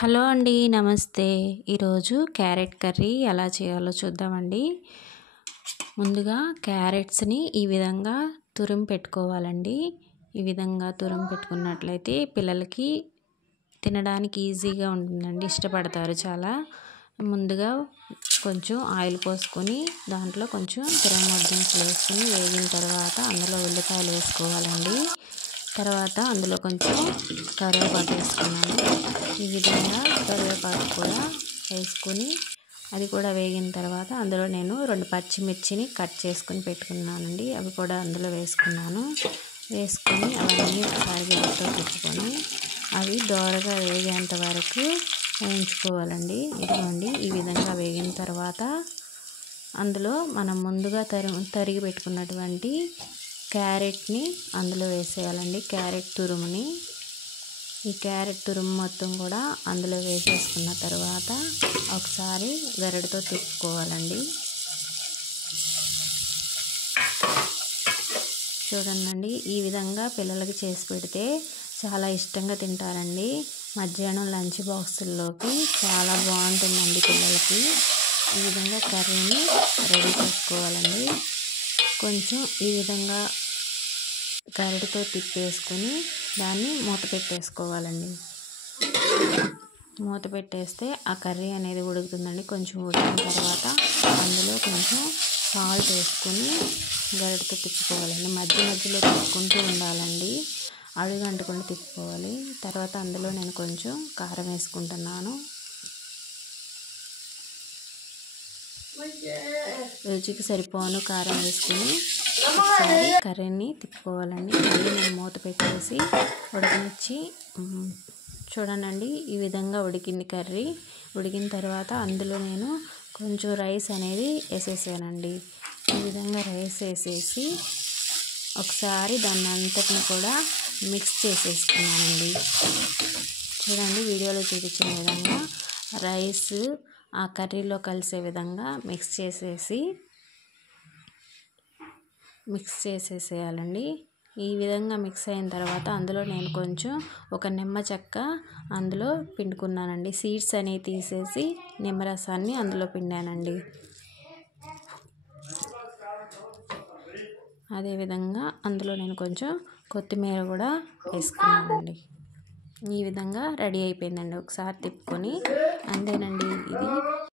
Hello అండి, నమస్తే. ఈరోజు క్యారెట్ కర్రీ ఎలా చేయాలో చూద్దామండి. ముందుగా క్యారెట్స్ని ఈ విధంగా తురిమి పెట్టుకోవాలండి. ఈ విధంగా తురిమి పెట్టుకున్నట్లయితే పిల్లలకి తినడానికి ఈజీగా ఉంటుందండి, ఇష్టపడతారు చాలా. ముందుగా కొంచెం ఆయిల్ పోసుకొని దాంట్లో కొంచెం తిరగమాత దినుసులు వేసుకొని వేగిన తర్వాత అందులో ఉల్లిపాయలు వేసుకోవాలండి. తర్వాత అందులో కొంచెం కరివేపాకు వేసుకున్నాను. ఈ విధంగా కరివేపాకు కూడా వేసుకొని అది కూడా వేగిన తర్వాత అందులో నేను 2 పచ్చిమిర్చిని కట్ చేసుకొని పెట్టుకున్నానండి. అవి కూడా అందులో వేసుకున్నాను. వేసుకొని అవన్నీ ఒకసారి గరిటెతో తిప్పుకొని అవి దోరగా వేగేంత వరకు వేయించుకోవాలండి. ఇదిగోండి, ఈ విధంగా వేగిన తర్వాత అందులో మనం ముందుగా తరిగి పెట్టుకున్నటువంటి క్యారెట్ని అందులో వేసేయాలండి. క్యారెట్ తురుముని, ఈ క్యారెట్ తురుము మొత్తం కూడా అందులో వేసేసుకున్న తర్వాత ఒకసారి గరిటెతో తిప్పుకోవాలండి. చూడండి, ఈ విధంగా పిల్లలకి చేసి పెడితే చాలా ఇష్టంగా తింటారండి. మధ్యాహ్నం లంచ్ బాక్సుల్లోకి చాలా బాగుంటుందండి పిల్లలకి. ఈ విధంగా కర్రీని రెడీ చేసుకోవాలండి. కొంచెం ఈ విధంగా గరిటెతో తిప్పేసుకొని దాన్ని మూత పెట్టేసుకోవాలండి. మూత పెట్టేస్తే ఆ కర్రీ అనేది ఉడుకుతుందండి. కొంచెం ఉడికిన తర్వాత అందులో కొంచెం సాల్ట్ వేసుకొని గరిటెతో తిప్పుకోవాలండి. మధ్య మధ్యలో తిప్పుకుంటూ ఉండాలండి, అడుగు అంటకుండా తిప్పుకోవాలి. తర్వాత అందులో నేను కొంచెం కారం వేసుకుంటున్నాను. రుచికి సరిపోను కారం వేసుకుని ఒకసారి కర్రీని తిప్పుకోవాలండి. మళ్ళీ నేను మూత పెట్టేసి ఉడకనిచ్చి చూడండి, ఈ విధంగా ఉడికింది కర్రీ. ఉడికిన తర్వాత అందులో నేను కొంచెం రైస్ అనేది వేసేసానండి. ఈ విధంగా రైస్ వేసేసి ఒకసారి దాన్ని అంతటిని కూడా మిక్స్ చేసేసుకున్నానండి. చూడండి, వీడియోలో చూపించిన విధంగా రైస్ ఆ కర్రీలో కలిసే విధంగా మిక్స్ చేసేసేయాలండి. ఈ విధంగా మిక్స్ అయిన తర్వాత అందులో నేను కొంచెం ఒక నిమ్మ చెక్క అందులో పిండుకున్నానండి. సీడ్స్ అనేవి తీసేసి నిమ్మరసాన్ని అందులో పిండానండి. అదేవిధంగా అందులో నేను కొంచెం కొత్తిమీర కూడా వేసుకున్నానండి. ఈ విధంగా రెడీ అయిపోయిందండి. ఒకసారి తిప్పుకొని అంతేనండి. ఇది